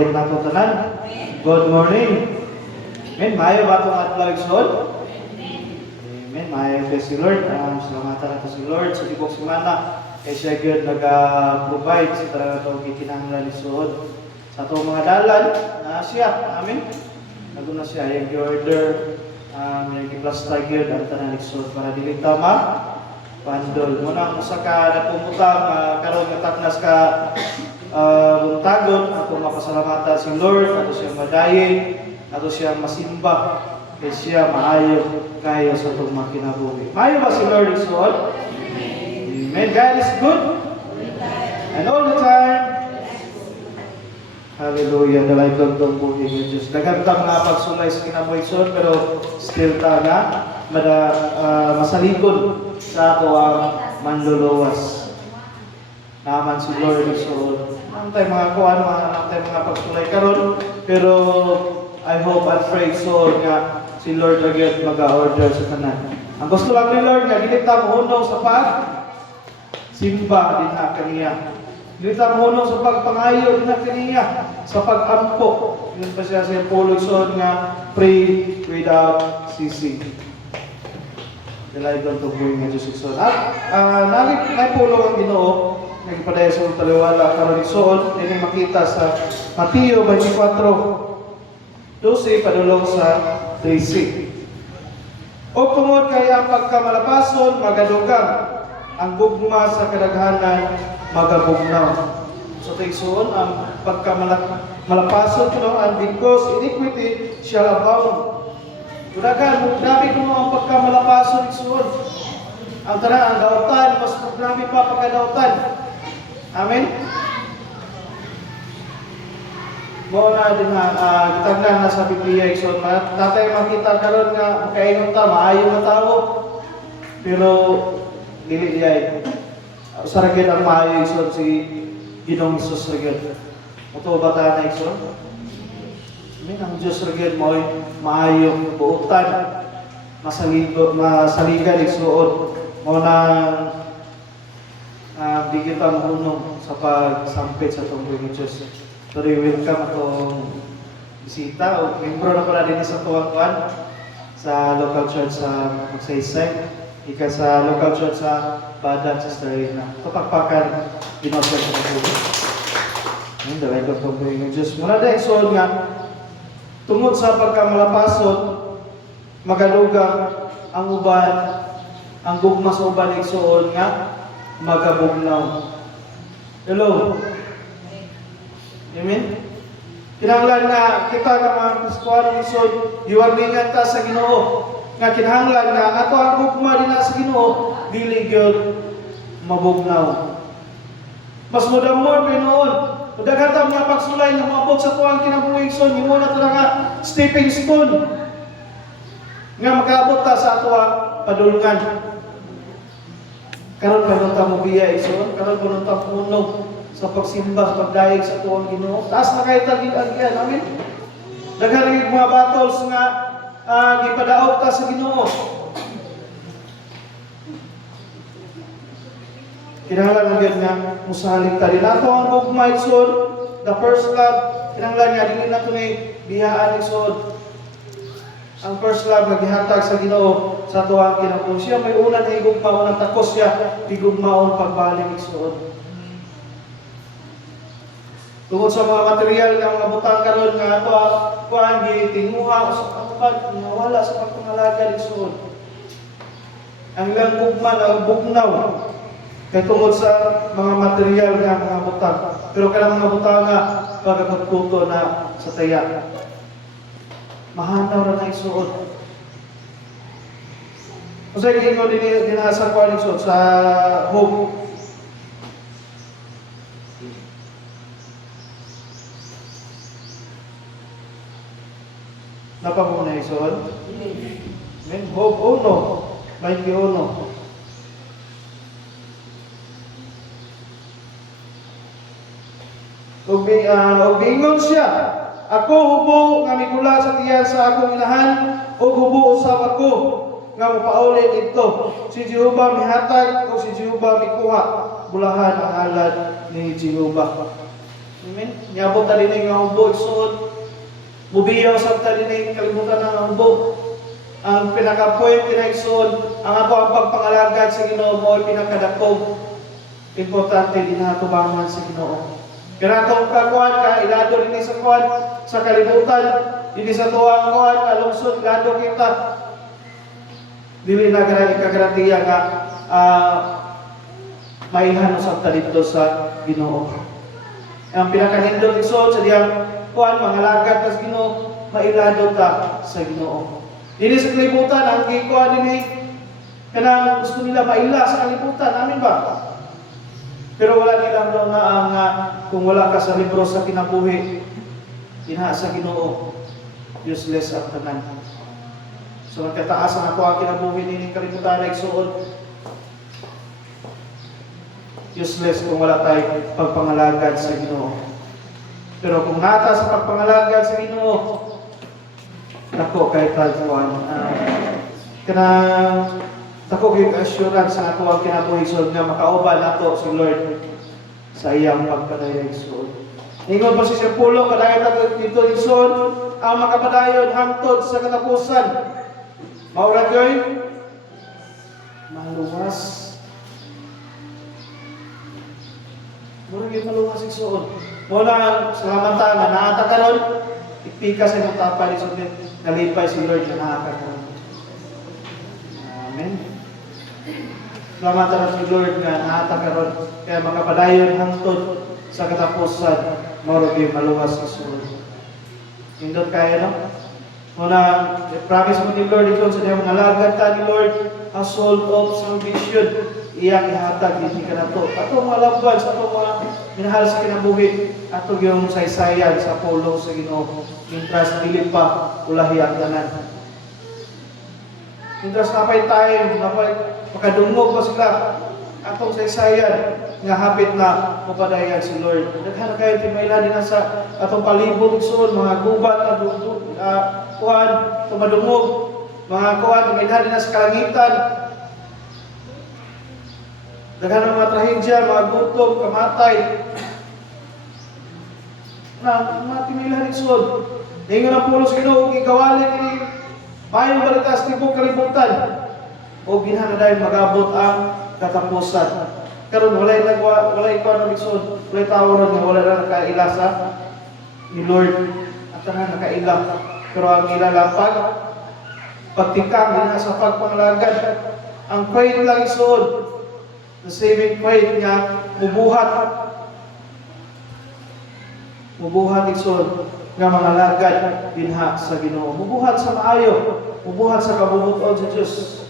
day nato tanan. Good morning. Amen. Maayo ba itong adlaw igsoon? Amen. Maayo kay si Lord. Salamatan nato si Lord sa tibok semana. Kay siya gyud nag-provide sa talaga itong gikinahanglan igsoon sa itong mga dalan na siya. Amen. Naguna siya yung order yung i-plasta gyud ang tanan igsoon para dili tama pandol. Muna ang usa ka napumutang karon nga taknas ka buntagon ato mapasalamatan si Lord, ato siya madayin, ato siya masimba, kay siya maayo kayo sa itong makinabuhi. Maayo ba si Lord igsoon? Amen. God is good and all the time. Hallelujah. Dalay ko itong buhay ng Diyos. Naganda mga pagsulay sa kinabuhi igsoon, pero still ta na masalikod sa ato ang manluluwas. Naman si Lord igsoon. Antay mga kuan, antay mga pagsulay karon, pero I hope and pray so nga si Lord agad mag-order sa tanan. Ang gusto lang ni Lord nga dili ta mohunong sa simba din na kaniya. Dili ta mohunong sa pagpangayo din na kaniya, sa pag-ampo. Yun pa siya sa Paulo igsoon nga pray without ceasing. Dalay ko itong buhay ng Diyos igsoon. At may Paulo ang Ginoo nagpadaya sa taliwala karon igsoon dinhi makita sa Mateo 24:12 padulong sa 13. O tungod kay ang pagkamalapason magadugang, ang gugma sa kadaghanan magabugnaw. So igsoon ang pagkamalapason kuno and because iniquity shall abound. Kudagan grabe kuno ang pagkamalapason igsoon. Ang tanan ang dautan mas grabe pa pagkadautan. Amen. Mo na din gitagnan na sa Biblia igsoon, natay makita karon nga makaingon ta maayo nga tawo. Pero dili diay usa ra gyud ang maayo igsoon si Ginoong Hesus ra gyud. Moto ba ta na igsoon? Amen. Ang Dios ra gyud mo'y maayo buotan, masaligan igsoon. Mo na di kita mahunong sa pagsampit sa itong buhay ng Diyos. Today, welcome atong bisita o membro na pala din sa tuwang-tuwan sa local church sa Magsaysay. Ika sa local church sa Badan, Sister Rina. Kapagpakan, ginosya sa buhay. Ang dalay ko itong buhay ng Diyos. Muna dahil soon nga, tungod sa pagkamalapason, magalugang ang uban, ang gugma sa uban igsoon nga, magabugnaw. Hello? Amen? Kinahanglan nga kita nga mga Kristohano isod, iwarningan ta sa Ginoo. Nga kinahanglan nga ato ang gugma din sa Ginoo, dili gyud mabugnaw. Mas mudamon pinoon. Daghan ta mga pagsulay nga moabot sa tuwang kinabuhi igsoon, imo na to nga stepping stone. Nga makaabot ta sa ato ang padulungan. Karon pa ta mo biya igsoon, karon pa ta punog sa pagsimba sa pagdayeg sa tuwang Ginoo. Taas na kay tagid ang iyan, amen. Daghan rig mga battles nga gipadaog ta sa Ginoo. Kinahanglan gyud nga musalig ta din ato ang gugma igsoon, the first love. Kinahanglan nga dili nato ni biyaan igsoon. Ang first love nga gihatag sa Ginoo sa tuwang kinabuhi. Siya may una na higugma, unang takos siya, higugmaon pagbalik igsoon. Tungod sa mga material nga mga butang karon nga ato kuan gitinguha sa pagpad nawala sa pagpangalaga igsoon. Ang ilang gugma na bugnaw kay tungod sa mga material nga mga butang. Pero kanang mga butang nga pagkakatuto na sa taya. Mahanaw ra na igsoon. Usa gyud din dinasa ko igsoon sa hope. Napamuna igsoon? Amen. Hope uno, 21. Ubingon siya, ako hubo nga migula sa tiyan sa akong inahan, o hubo usab ako nga mopauli didto. Si Jehova mihatag o si Jehova mikuha, bulahan ang halad ni Jehova. Amen? Niabot tali na yung ubo, isuot. Bubiyaw sa tali na yung kalimutan ng ubo. Ang pinaka-point kinagsun, ang ako ang pagpangalagad sa Ginoo mo ay pinakadakog. Importante din na tubangan sa Ginoo. Kaya itong kakuan ka, ilado rin sa kuan, sa kalibutan, hindi sa tuwang kuan, alungsod, ilado kita. Dili na ikagarantiya nga mailhan sa talito sa Ginoo. Ang pinakahindot isuot sa diyang kuan, mangalagad sa Ginoo, mailado ta sa Ginoo. Dili sa kalibutan, ang gikuan din kanang gusto nila maila sa kalibutan, amin ba? Pero wala nilang daw na ang kung wala ka sa libro sa kinabuhi, ina sa Ginoo, useless ang tanan. So nagkataas ang ako ang kinabuhi din kalibutan ay suod. Useless kung wala tayo pagpangalagad sa Ginoo. Pero kung nata sa pagpangalagad sa Ginoo, nako kay tagpuan kana tako gyud assurance sa ato ang kinabuhi sud nga makauban nato si Lord sa iyang pagpadayag sud. Ingon pa si Sir Pulo kadayon nato dito isod ang makapadayon hangtod sa katapusan. Maura gyud maluwas. Mura gyud maluwas isod. Muna salamata nga naata karon ipika sa imong tapay isod nalipay si Lord na nakakaroon. Amen. Salamat na si Lord nga nakakaroon. Kaya makapadayon hangtod sa katapusan, maroon yung maluwas sa sulod. Hindot kaya, no? Muna, promise mo ni Lord, ito sa diyang nalagad ta ni Lord, ang soul of salvation, iyang ihatag, hindi ka na to. Ato mga laban, sa ato mga minahal sa kinabuhi, ato yung saysayan sa pulong sa Ginoo. Mintras dili pa ulahi ang tanan. Mintras napay time, napay makadungog pa sila atong saysayan nga hapit na mapadayan si Lord. Daghan kayo timayla din sa atong palibot igsoon mga gubat na kuan tumadungog mga kuan timayla din sa kalangitan. Daghan ang mga trahedya, mga gutom, kamatay. Na matimilhan igsoon. Ingon ang pulos Ginoo igawali kini mayong balitas tibok kalibutan o ginhanadayon magabot ang katapusan. Karon walay ikaw na igsoon, walay tawo nga wala na nakaila sa ni Lord at tanan nakaila. Pero ang ilalapag pagtikang din sa pagpangalagad ang faith lang igsoon, the saving faith niya mubuhat igsoon nga mga lagad dinha sa Ginoo. Mubuhat sa maayo, mubuhat sa kabubuton sa Dios.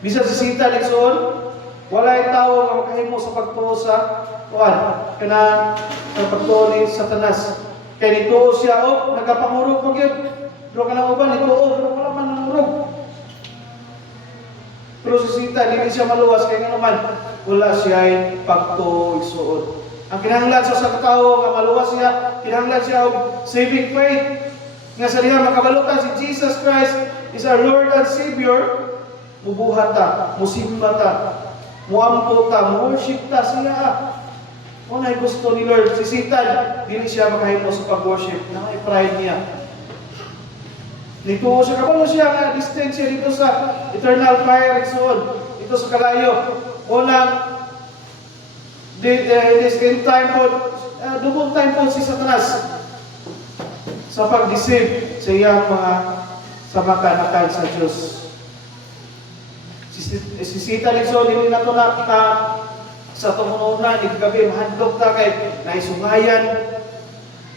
Bisan si Sita igsoon, walay tawo nga makahimo sa pagtuo sa kuan kana sa pagtuo ni Satanas. Kay nituo siya nagapangurog pa gyud. Pero kanang uban nituo pero wala man nangurog. Pero si Sita dili siya maluwas kay nga naman wala siya ay pagtuo igsoon. Ang kinahanglan sa tawo nga maluwas siya, kinahanglan siya og saving faith. Nga sa diha makabalutan si Jesus Christ is our Lord and Savior. Mubuhat ta, musimba ta, muampo ta, worship ta siya. Unay gusto ni Lord si Satan, dili siya makahimo sa pag-worship, na pride niya. Nituo siya kabalo siya nga distance dito sa eternal fire igsoon, dito sa kalayo. Unang this in time po, double time po si Satanas sa pag-deceive sa iyang mga samakaanakan sa Diyos. Si Sita nito, hindi na ito na sa tumununa, gabi mahadlok na kay naisungayan,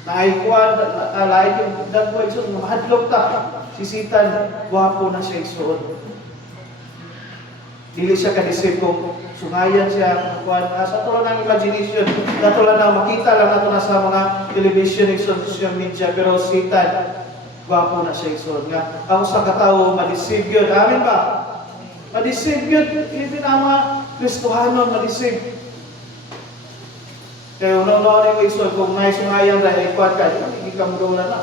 naikuan, nalain yung dagwa ito, mahadlok ta. Si Sita, guwapo na siya isuod. Dili siya ka-deceive kung sungayan siya, sa tulad ng imagination, natulad na makita lang nato na sa mga television, social media, pero Satan, gwapo na siya igsoon nga. Ang sa katao, ma-deceive yun. Amin ba? Ma-deceive yun. Even ang mga Kristohanon, ma-deceive. Kaya unaw-unaw rin igsoon, kung naisungayan dahil ikuan ka, hindi ka mula na.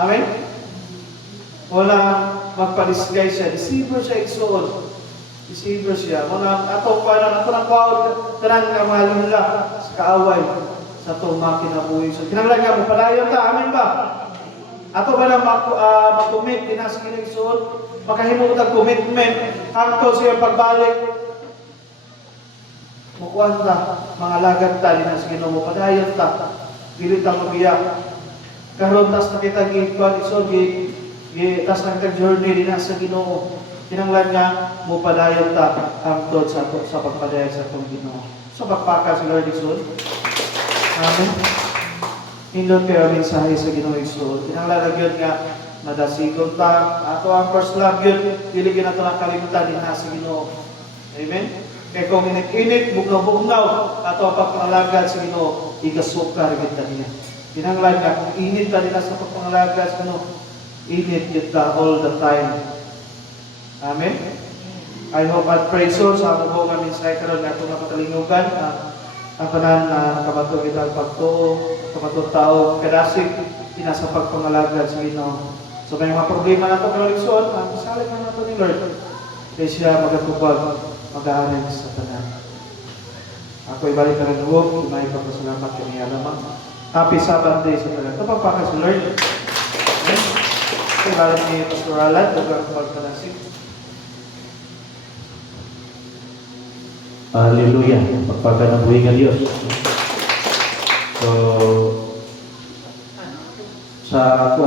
Amin? Wala magpa-disguise siya. Deceiver siya igsoon. Deceiver siya. Muna ato pa na ato nang kaon tanan nga mahalula sa kaaway. sa itong mga kinabuhi. So, kinanglan nga mo, padayon ta, amin ba? Ato ba na mag-commit, dinas kinigsuot, makahimot ang commitment, hangtod siya pagbalik. Mukuhan ta, mga lagad ta, dinas Ginoo, padayon ta, gilit ang mabiyak. Karon tas nakita gikuan isod, tas nakita journey dinas sa Ginoo. Kinanglan nga, mo padayon ta, hangtod sa pagpadayon sa itong Ginoo. So, pagpaka sa Lord isod. Amen. Hindot kayo ang mensahe sa Ginoo Isus. Kinanglan yun nga, madasigon ta. Ato ang first love yun, diligin na ito ng kalimutan din na sa Ginoo. Amen? Kaya kung init-init, bugnaw-bugnaw, ato ang pagpangalagad sa Ginoo, igasukar kita niya. Kinanglan nga, kung init ka din sa pagpangalagad sa Ginoo, init kita all the time. Amen? I hope and pray so sa ako po nga mensahe karon nga itong napatalingugan ang tanan na nakabato kita pagtuo, nakabato tao, kadasig, kinasa pagpangalagad sa Ginoo. So may mga problema na ito karon igsoon, masalig na nato ni Lord. Kaya siya magatubag, mag-aaral sa tanan. Ako ibalik na rin huwag, may pagpasalamat kaniya lamang. Happy Sabbath day sa tanan. Ito pagpaka sa Lord. Amen. Ibalik ni Pastor Alan, huwag ang pagpalasig. Hallelujah. Pagpaka ng buhay ng Diyos. So, sa